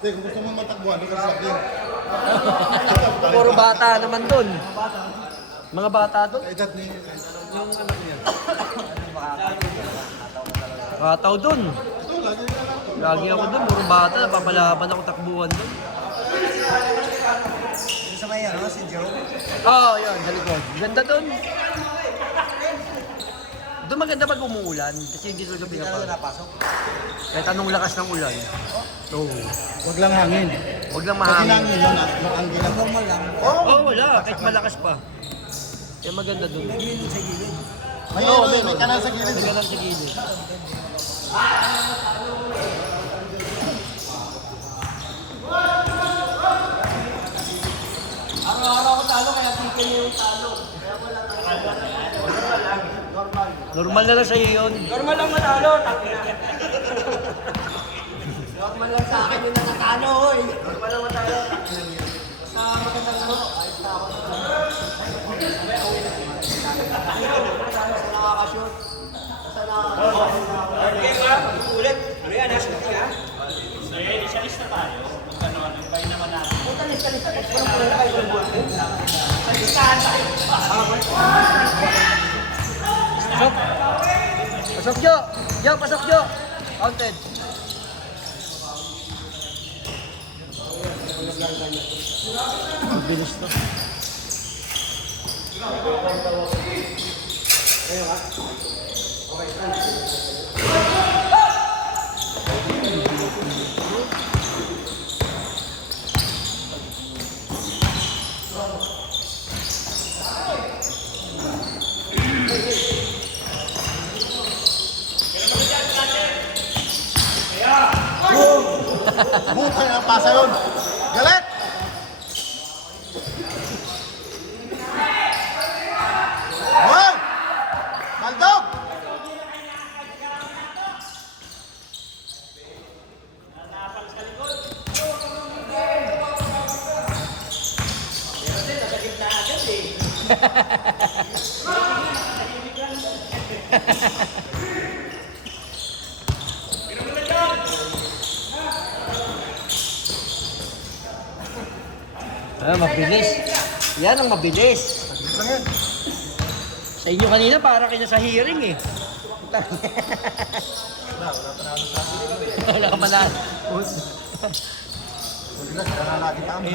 Hindi, kung gusto mong matakbuhan, hindi ka sabihin. Puro bata naman dun. Mga bata dun. Sa edad ni... Yung anak niya. Bataw dun. Ito, lagi na lang ito. Lagi ako dun. Puro bata. Napapalaban ako takbuhan dun. Yung sa may ano, si Joe. Oo, yun. Sa likod. Ganda dun. Doon maganda pag umuulan. Kasi hindi talaga Hindi ka na pinapal. napasok. Kahit anong lakas ng ulan. Oo. Huwag lang hangin. Huwag lang Pag mahangin. hinangin yun, makanggi lang. Normal lang. Oo, wala. Kahit malakas pa. Kaya maganda doon. May gilid sa gilid. May Oo, may kanal sa gilid. May kanal sa gilid. Araw-araw ko talo, kaya tika niya yung talo. Normal na lang sa'yo yun. Normal lang matalo, takina. Normal lang sa akin yung nakatalo, hoy. Normal lang matalo. Basta magandang ano, ayos na ako. Basta nakakashoot. Basta nakakashoot. Okay ba? Ulit. Ano yan, hash cooking ha? Isa-lista tayo. Ano, invite naman natin. Punta lista-lista. Walang pala kayo ng buwan. Sa listahan tayo. Pasok! Pasok, Jo! Jo, pasok, Jo! Counted. Ang bilis to. Buta na pasa yun. Galit! Hoy! Maldog! Ah, mabilis. Yan ang mabilis. Lang yan. Sa inyo kanina, para kayo sa hearing eh. Wala ka manalo. Madalas, nananakit kami.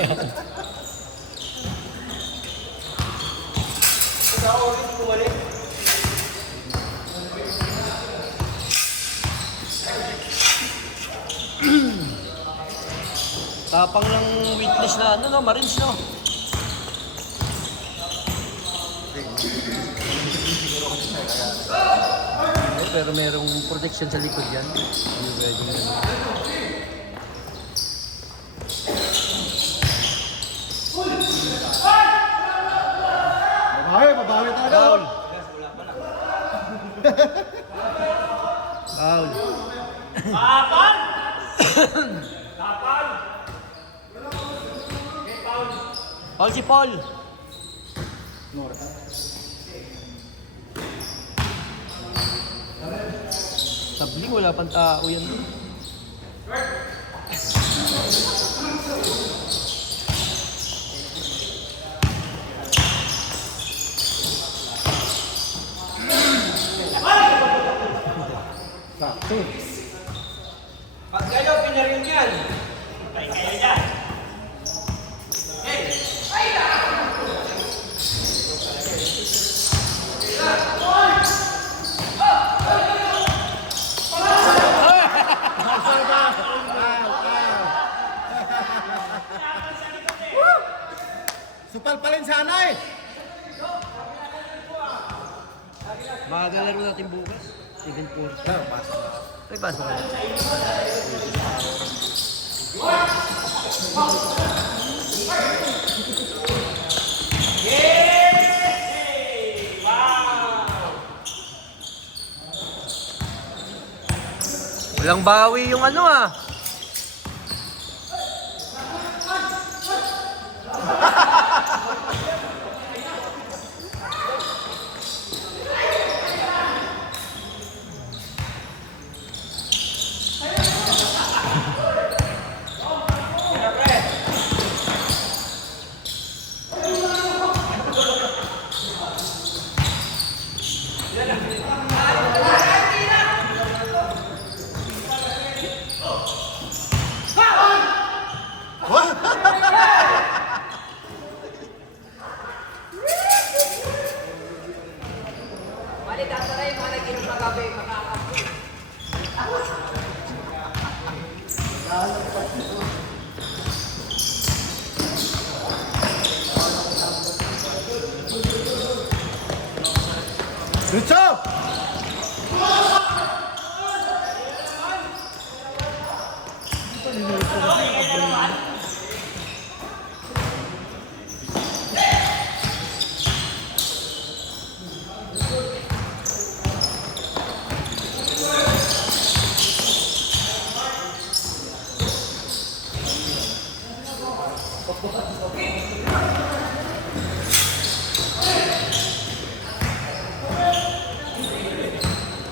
Tapang ng witness na ano, no? Marines, no? Pero merong protection sa likod yan. Hindi pwedeng ano. Babawi tayo. Foul! Foul! Foul si Paul! Sabling, wala pang tao yan. Sakto. Pag kayo, pinaril yan. Tayo kayo dyan. Supal pa rin sana eh. Makagalaro natin bukas. 7-4. May paso ka na. Walang bawi yung ano ah. Diretso!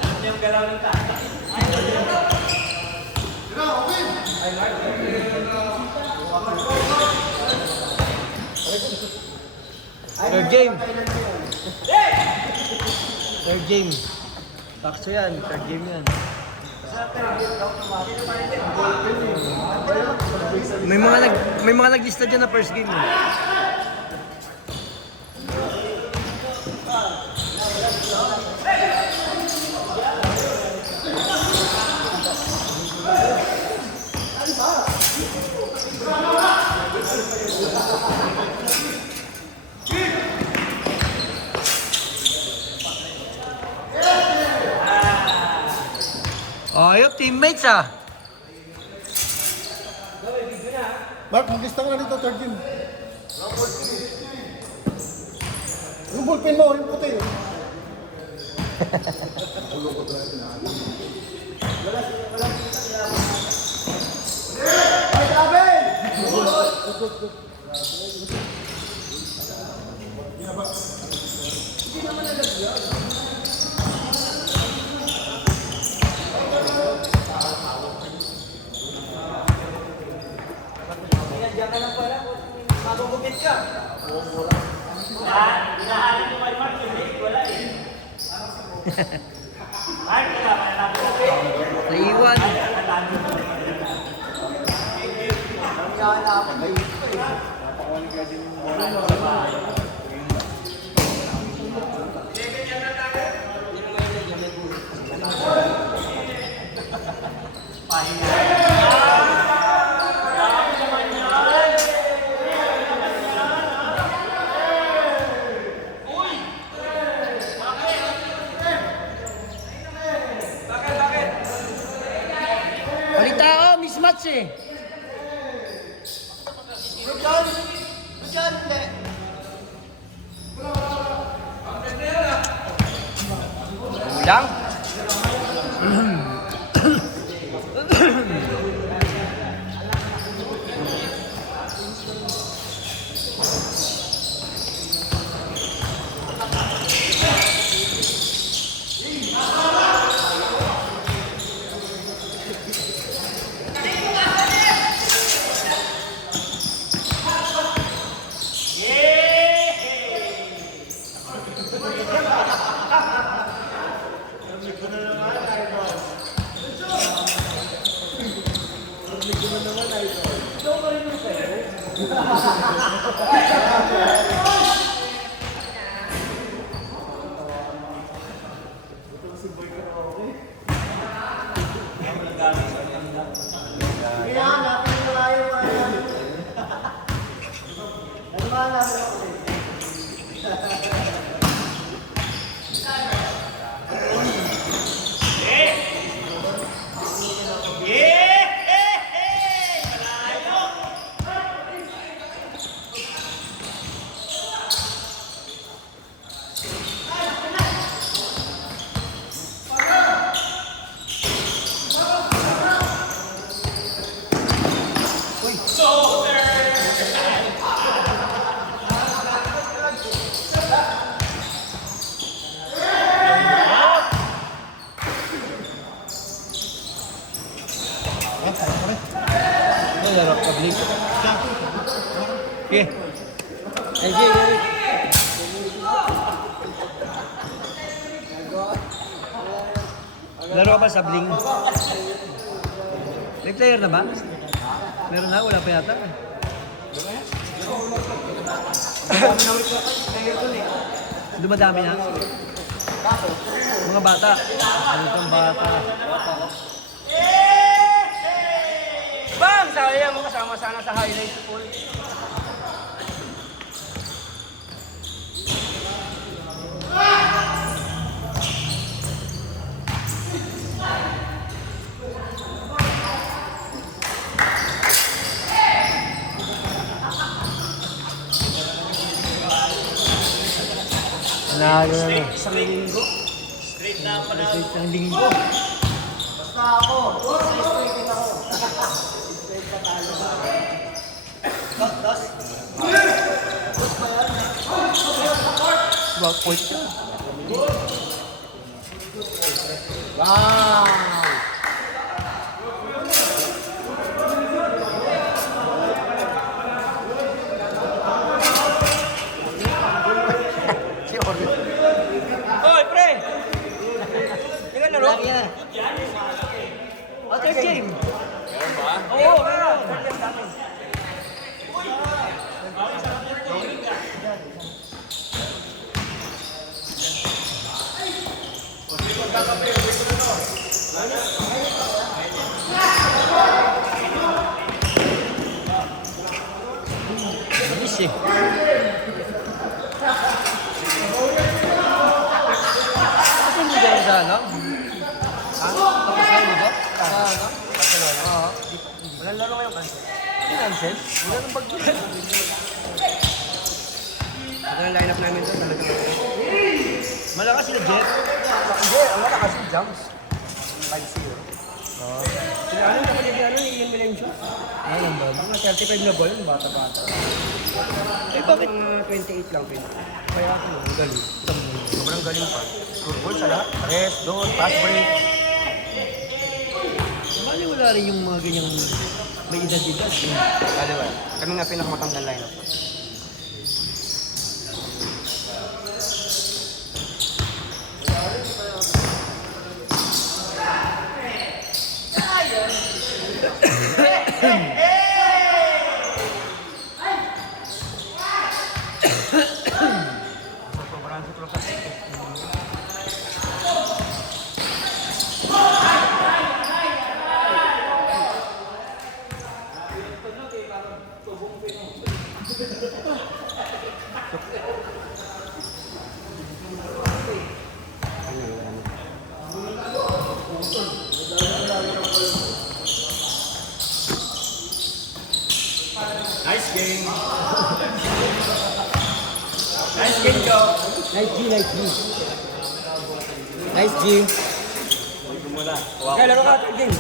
Ano yung galaw ng tata? Third game. Third game. Takso yan. Third game yan. May mga naglista dyan na first game. Oh, yung teammates ah. Mark, mag-lista ka na dito, third game. Yung ballpen mo, yung puti. Ay, David! Diyan ka lang pala. Magugupit ka. Hinahanap yung kay Mark, yung late, wala eh. Mark, wala pa na lang. Naiwan. Balita ko, mismatch eh. Ulang. Laro ka, Blake. Okay. LJ, laro ka ba sa Bling? May player na ba? Meron na, wala pa yata. Dumadami na. Mga bata. Ano itong bata? Bang! sayang, kasama sana sa highlights po. Nanalo na. Isang linggo. Straight na pala. Isang linggo. About point yun. Wow! Si Orly. Hoy, pre! Tingnan na, no? Laki yan. Oh, third game. Oo, meron. Bilis eh. Kasi hindi ka sa ano? Ha? Tapos na liga? Sa ano? Barcelona? Oo. Walang laro ngayon, kan? Cancel? Wala nang pag-gila. Ito ang lineup namin doon, talagang Malakas sila Jet. Hindi, ang malakas si Jams. 5-0. Sila ano, kapag ano, ni Ian Melencio? Ano ba? Mga 35 na ball, bata-bata. Eh bakit? Mga 28 lang, Kaya ako, ang galing. sobrang galing pa. Good ball sa lahat. Rest, doon, pass break. Bali wala rin yung mga ganyang may edad-edad. Kali ba? Kami nga pinakamatanggal lineup. Sobrang sa sa Nice game. Nice game, Joe. Nice G, nice G. Nice G. Okay, laro ka, game.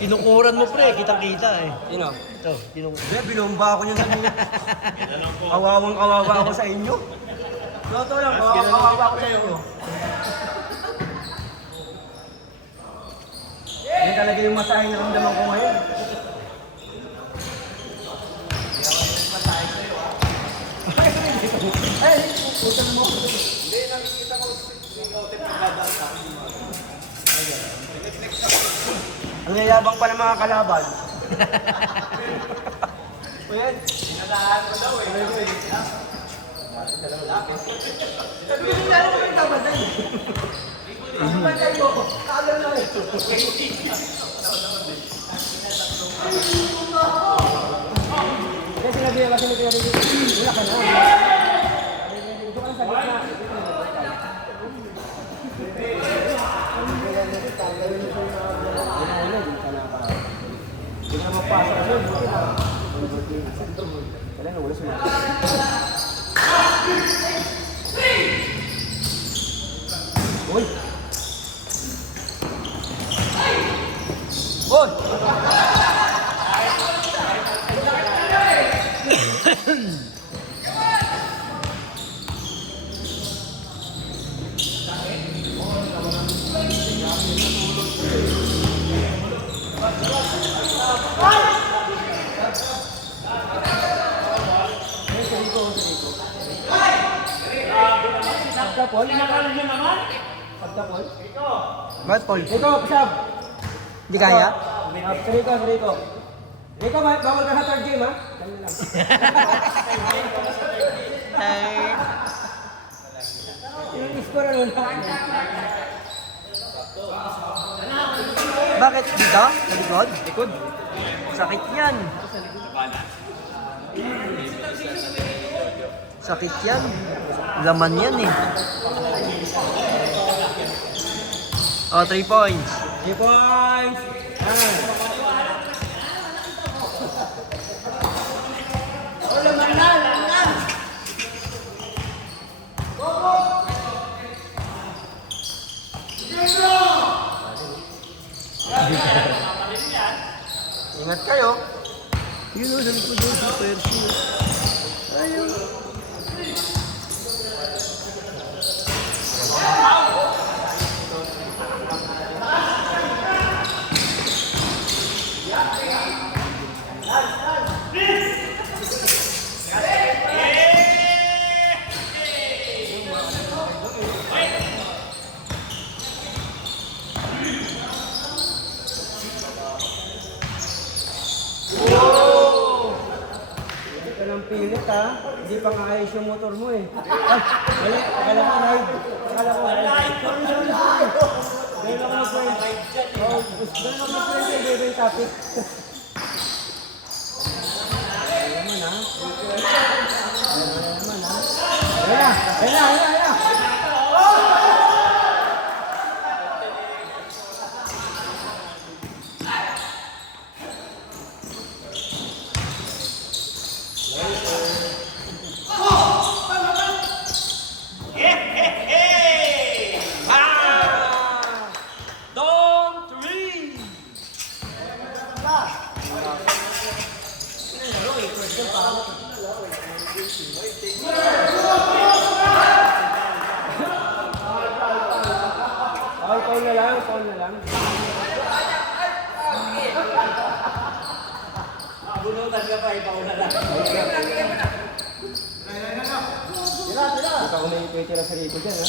Kinukuran mo pre, kitang-kita eh. Sino? Ito, kinukuran. Hindi, binomba ako niyan sa inyo. Awawang-awawa ako sa inyo. Totoo lang, awawang-awawa ako sa inyo. Yan talaga yung masahing naramdaman ko ngayon. Ay, puta mo. Hindi, nakikita ko ikaw tipagdadaan sa akin. Ang yayabang pa ng mga kalaban. O yan. Sinalahan ko daw eh. Sabihin nila naman yung tabaday. Tabaday mo. Kala na eh. Kasi sinabi niya kasi may pinarigil. Wala ka na. Dito ka lang sa gitna. Hindi ka mapasa kasi yun. Kailan na wala sa mga. Uy! Uy! Pagtapol? Pagtapol? Bakit Paul? Rico, pasab! Hindi kaya? Rico. Rico, bawal ka sa third game, ha? Kanya lang. score ano na? Bakit dito? Sa likod? Likod? Sakit yan. Sakit yan. Laman yan eh. Oh, 3 points. 3 points! Ingat kayo. Yun o, sa likod o, sa Percy. Ayun. Ito ng pilit ha. Hindi pa nga ayos yung motor mo eh. Ay, wala. Akala ko live. Akala ko live. Dahil ako mag-friend. Oh, dahil ako mag-friend eh. Dahil yung topic. Ayan naman ha. Ayan naman ha. Ayan na. Ayan na. Okay, paul na lang. Bunutan ka pa, ipauna na lang. Ikaw na yung tira sa rito dyan ha.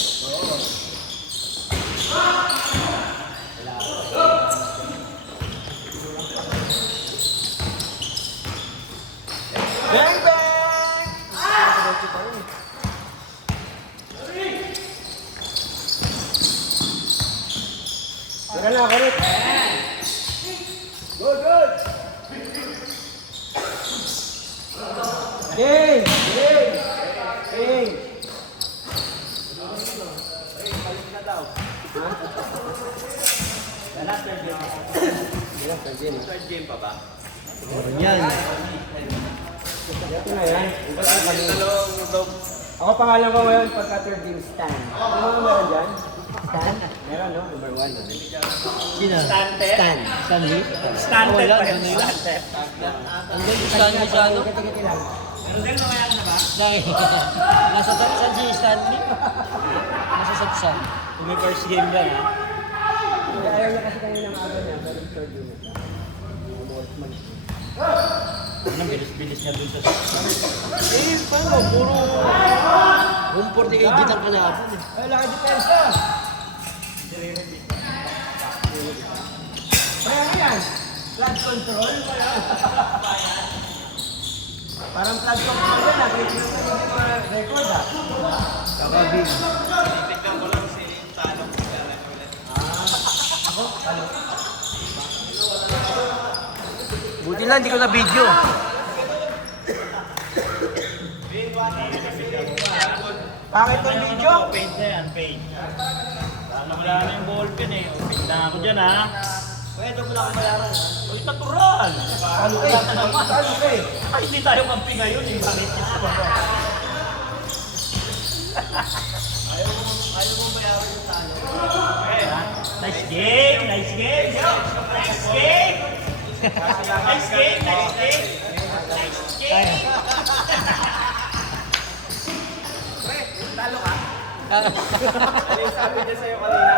Bang, bang! Tira na, kulit. Good. Game. Third game pa ba? Yan. Ito na yan. Ako pangalan ko ngayon pagka third game, Stan. Ano nga meron dyan? Stan? Meron no? Number 1. Sino? Stanted? Stanley? Stanted Wala, pa yun. ano yun? Stanted. Ang galing Stanley sa ano? Kati-kati lang. Rodel, mamaya na ba? Nasa saan si Stanley? Nasa Sapsa. Kung may first game yan ha. Ayaw niya kasi kanina ng aga niya, pero third game na siya. Ang bilis-bilis niya dun sa Sapsa. Eh, paano? Puro 148 ang kalapon eh. Ay, laki depensa! Kaya nga yan, flood control. Parang flood control yan, nakikita yung mga record ha. Kakabig. Tignan ko lang si Talo. Buti lang, hindi ko na video. Bakit yung video? Paint na yan, paint. Ano wala na yung ballpen eh. Paint na ako dyan ha. Pwede mo lang bayaran ha. Uy, natural! Ano eh? Ay, hindi tayo kampi ngayon eh. Bakit ito ba? Ayaw mo bayaran yung talo. Okay, ha? Nice game! Nice game! Nice game! Nice game! Nice game! Nice game! Talo ka? Ano yung sabi niya sa'yo kanina?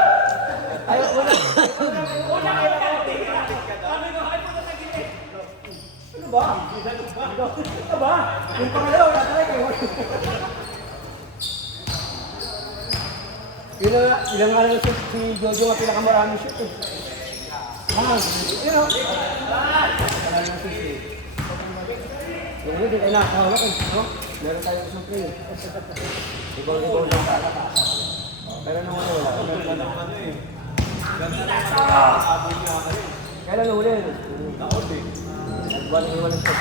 Ayaw, una. Ano ba? Ano ba? Yung pangalaw, natry kayo. Ilang nga lang si Jojo nga pinakamaraming shoot eh. Yun o. Yan yun, di kayo nakakahawak eh. Meron tayong isang play eh. Ibang lang. Iwan ang shot.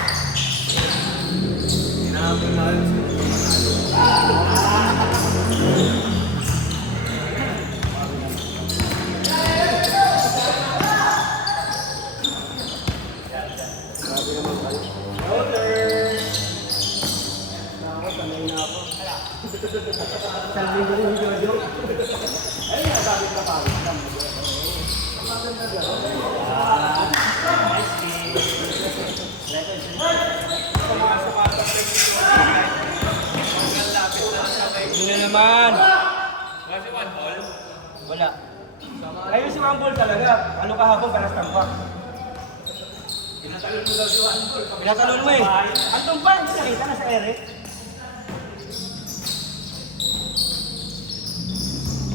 Hindi na naman. Wala. Ayun si Mambol talaga. Ano kahapon, paras tampak. Pinatalon mo eh. Antong ba? Hindi nakita na sa ere.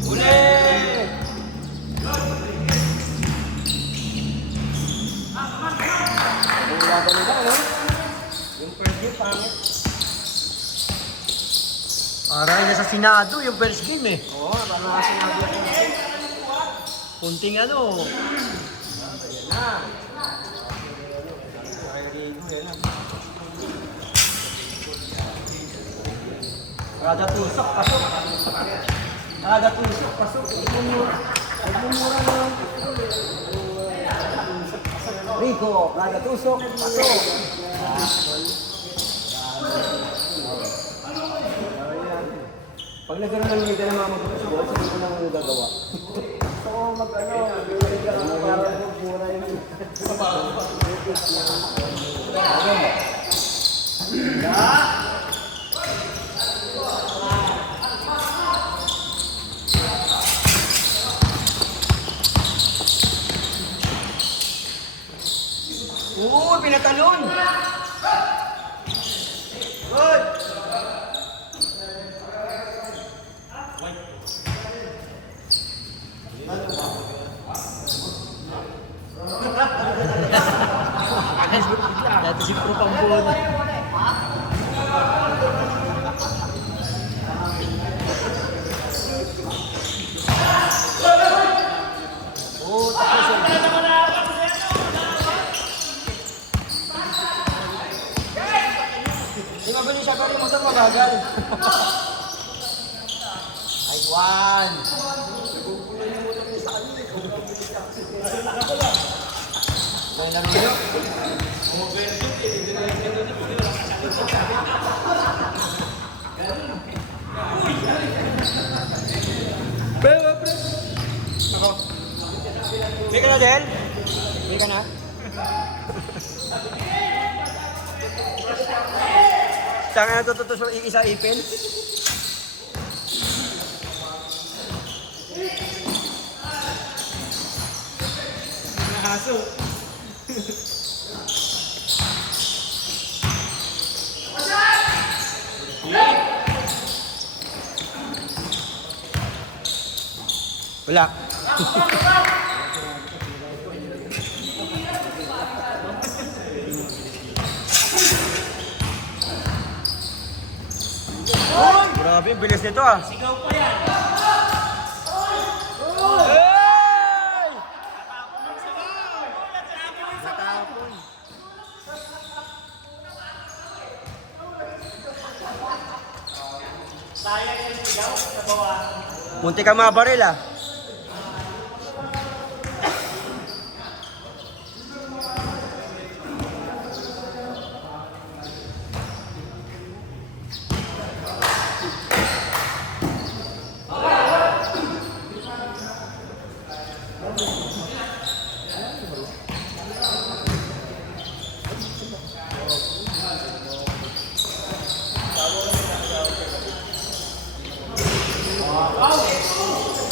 Uli! Ang laban nila, no? Yung first game, pangit. Aray, nasa Senado yung first game eh. Oo, parang nga sinabi ako. Punting ano. Kada tusok, pasok. Kada tusok, pasok. Nagmumura lang. Rico, kada tusok, pasok. Pag nagkaroon ng liga ng mga magkakasubol, sabi ko lang ang gagawa. Gusto ko mag-ano, magbibalik ka lang para magmura yun. Oo, pinatalon. Good. Dati si Pro Pambon. Oh, tapos Yung ba niya siya pa rin motor magagal? Ay, one! May laro nyo? May ka na, Del? May ka na? Saan ka natututos ng isa ipin? Nahaso. Wala. Grabe, bilis nito ah. Sigaw pa yan. Hey! Natapon. Sayang yung sigaw sa bawa. Munti kang mabaril ah.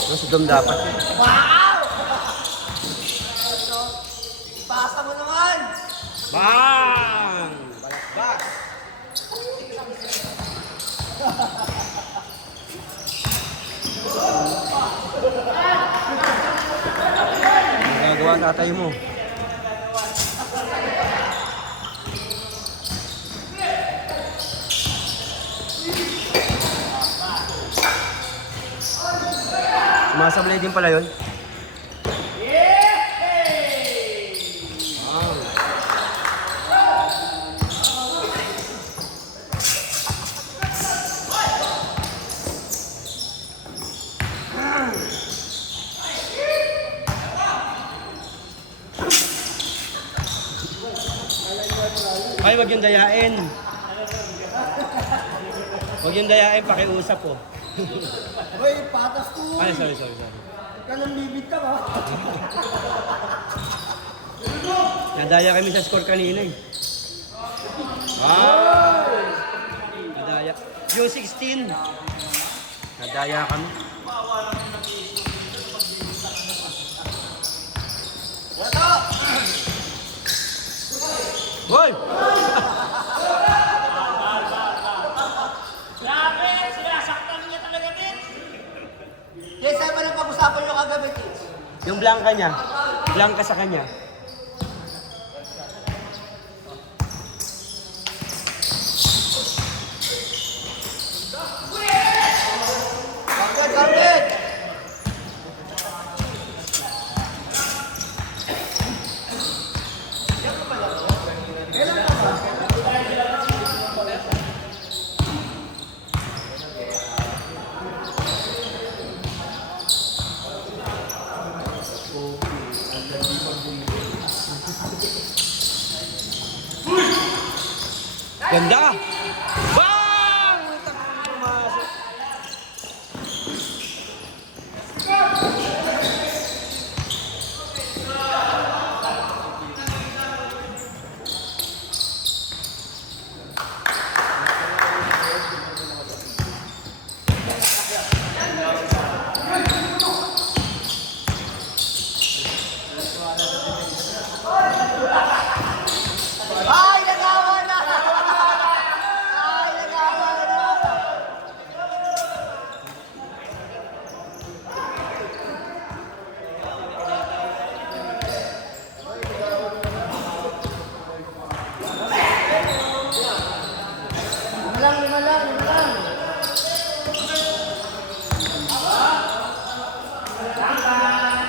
Mas dum dapat. Wow! Ipasa mo naman! Bang! Balakbak! Nagagawa tatay mo. Sumasablay din pala yun. Ay, wag yung dayain. Wag yung dayain, pakiusap po. Hoy, patas to. Ay, sorry. Ikaw nang bibig ka ba? Nadaya kami sa score kanina eh. Nadaya. Yung 16. Nadaya kami. Hoy! Grabe, sinasaktan niya talaga din. Yes, saan ba nang pag-usapan nyo kagabi, kids? Yung blanca niya. Blanca sa kanya. Bakit? Ganda! Bang! Pumasok. Ay, nagawa na! Ay, nagawa na! Lima lang.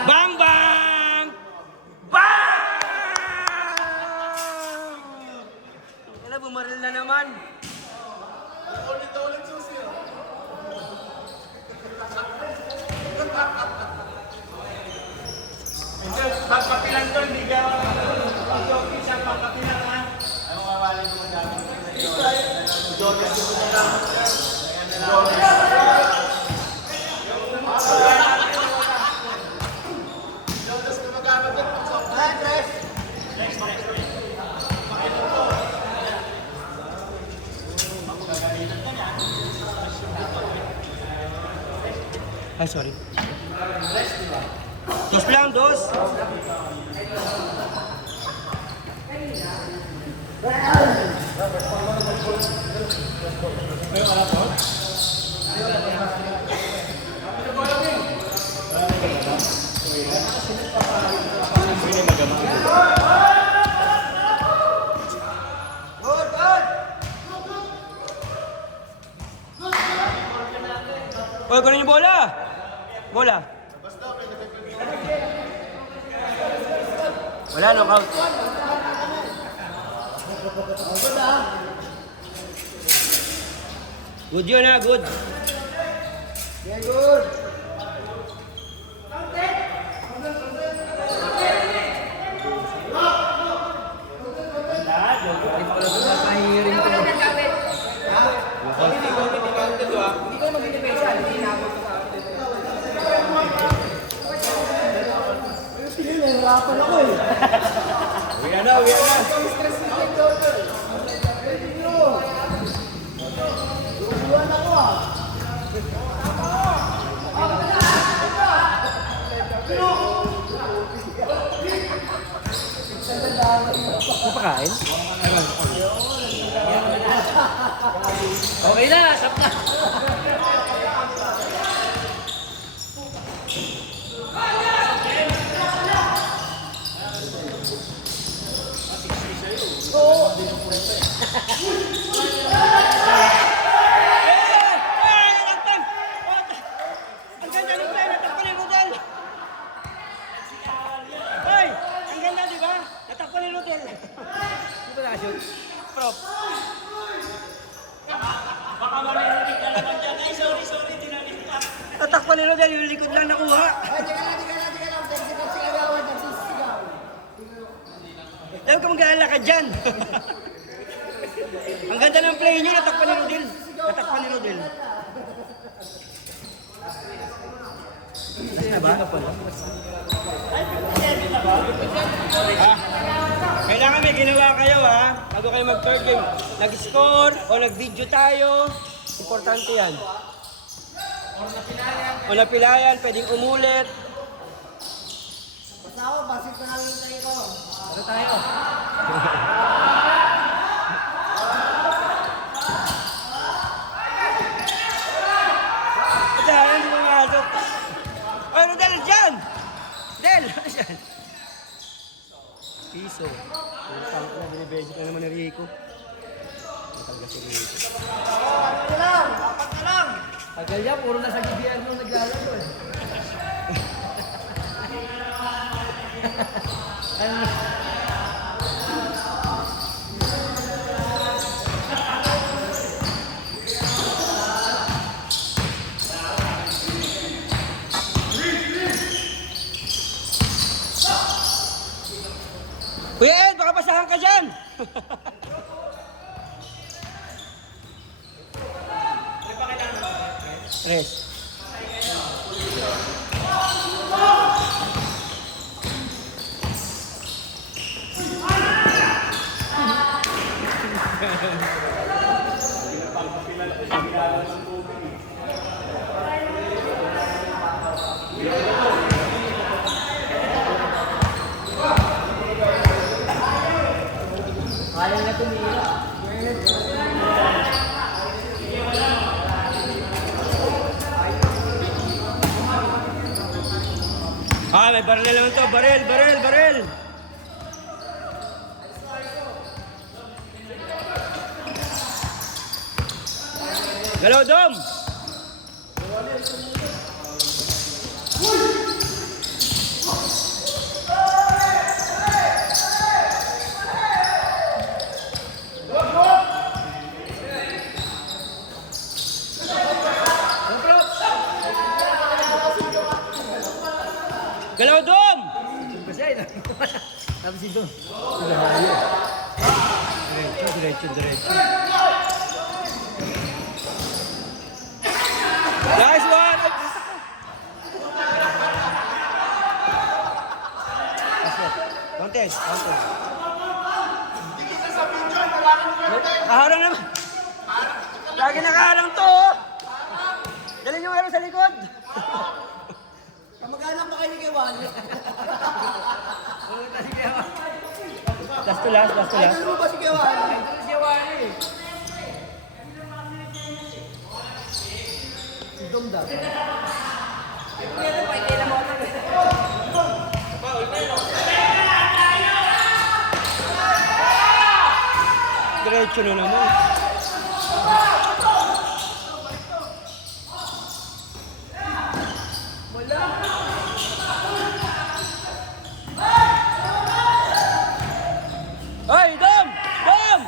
Bang! Bang! Bang! Kailan bumaril na naman? Pagpapilan ko, hindi ka pag-jogging siya, pagpapilan ha. Ay, mawawali ko ang dami. Jogging ko na lang. Ay, sorry. Dos lang, dos. Oy, kunin yung bola. Bola. Wala, knockout. Good yun ha, good. Yeah, good. Nahirapan ako eh. Uwi na. Lubuan ako ah. Napakain? Okay na, sap na. Baka marinig ka naman dyan. Ay, sorry, tinanin ka. Tatakpan nila dahil yung likod lang nakuha. Ay, teka lang. Nagsisigawan. Ayaw ka mag-aalala ka dyan. Ang ganda ng play niyo, natakpan ni Rodel. Natakpan ni Rodel. Last na ba? Kailangan may ginawa kayo ha. Bago kayo mag-third game. Nag-score o nag-video tayo. Importante yan. O napilayan, pwedeng umulit. Basta ako, basit na lang yung tayo ko. Ano tayo? Ito, hindi mo masok. Ay, Rodel, dyan! Del, ano dyan? Piso. Putang na, binibasic na naman ni Rico. Talaga si Rico. Ano lang, apat na lang. Tagal niya, puro nasa GBR nung naglalaro eh. Kuya Ed, baka basahan ka dyan! Tres. Kaya na tumira. Ah, may baril naman to. Baril, baril, baril. Galaw, Dom. Galaw, Dom! Sabi si Dom. Diretso, diretso, diretso. Nice one! Contest, contest. Kaharang naman. Lagi nakaharang to, oh. Dali nyo meron sa likod. Kamag-anak pa kayo ni Kewan. Last to last, last to last. Idol mo ba si Kewan? Si Dom dapat. Diretso na naman. Hoy, Dom! Dom!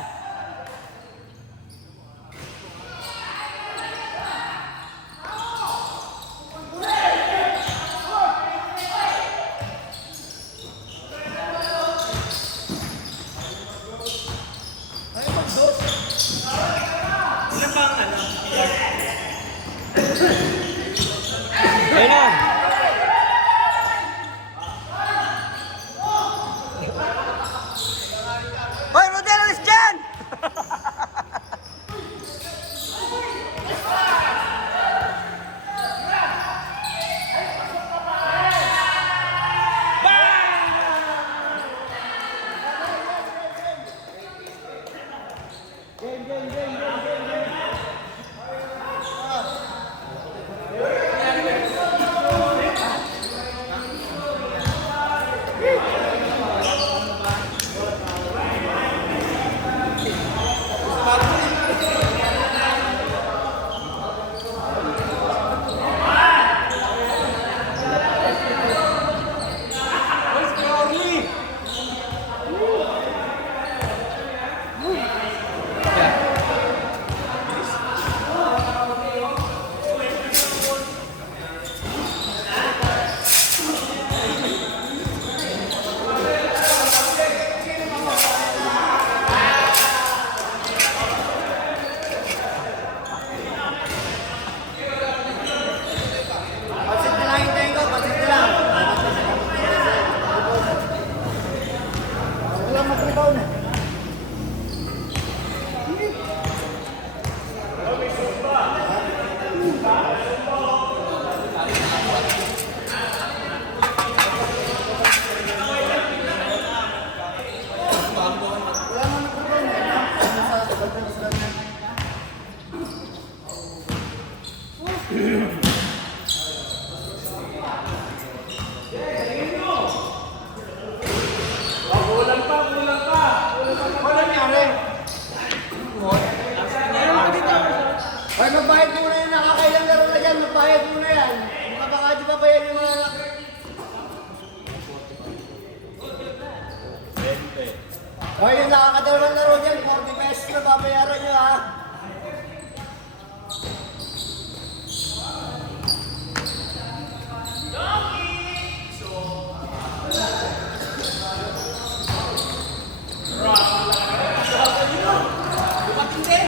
Ilan ba ang ano? Ayun na. babayan yung mga... 20. Hoy, yung nakakadaw ng laro dyan, 40 pesos na babayaran nyo ha.